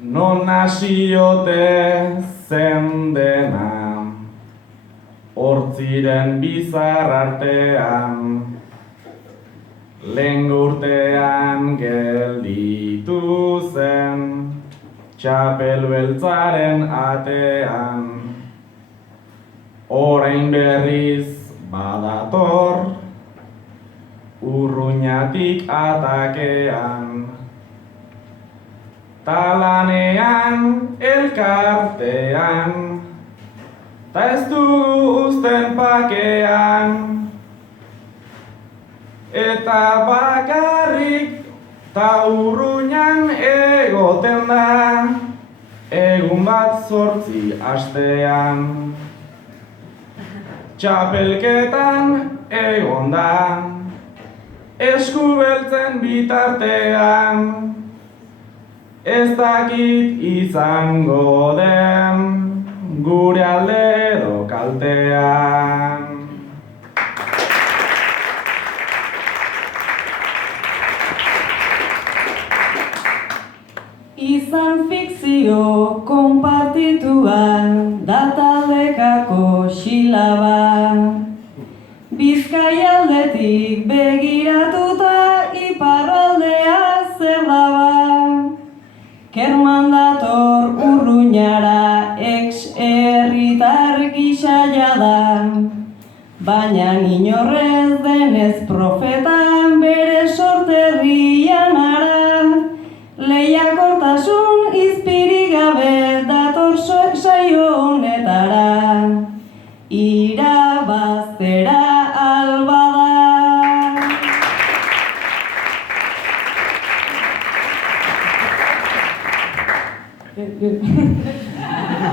Non hasiote zen dena, hortziren bizar artean, lehen urtean gelditu zen, txapel beltzaren atean. Orain berriz badator, urruñatik atakean. Talanean, elkartean, ta ez dugu uzten pakean. Eta bakarrik ta urruñan egoten da, egun bat 8 astean. Txapelketan egon da, esku beltzen bitartean. Ez dakit izango den gure alde edo kaltean. Izan fikzio konpartituan dataldekako xilaba. Bizkaialdetik begiratuta iparraldea zer daba. Kerman dator urruñara ex-herritar gisa jada, baina inorrez denez profetan bere sorterrian ara. Lehiakortasun izpirik gabe dator saio honetara, irabaztera albada.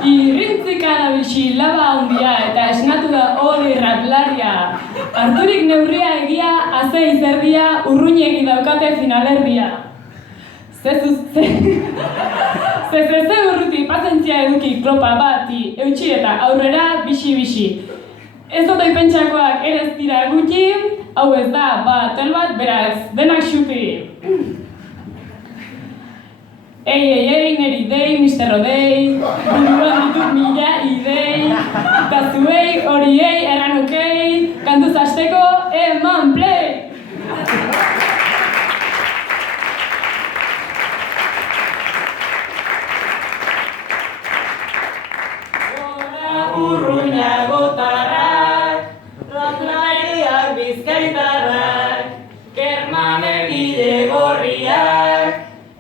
Irrintzik arabixi laba handia eta esnatu da hori ratlaria. Arturik neurria egia, aze izerdia, urruñegi daukate finalerdia. Zezeze urruti pazentzia eduki klopa bati, eutxi eta aurrera bixi-bixi. Ez dut pentsakoak ere ez dira gutxi, hau ez da batel bat beraz, denak xupi. Ei, neri dei, Mr. Odei, buruan ditut 1000 idei, eta zuei horiei erranukei, kantuz hasteko eman play! Gora urruñagotarrak, ratlariak bizkaitarrak, kerman egile gorriak,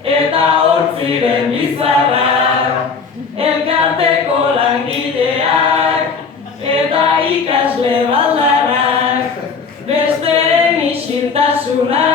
eta hortziren bizarrak, elkarteko langileak, eta ikasle baldarrak, besteren isiltasuna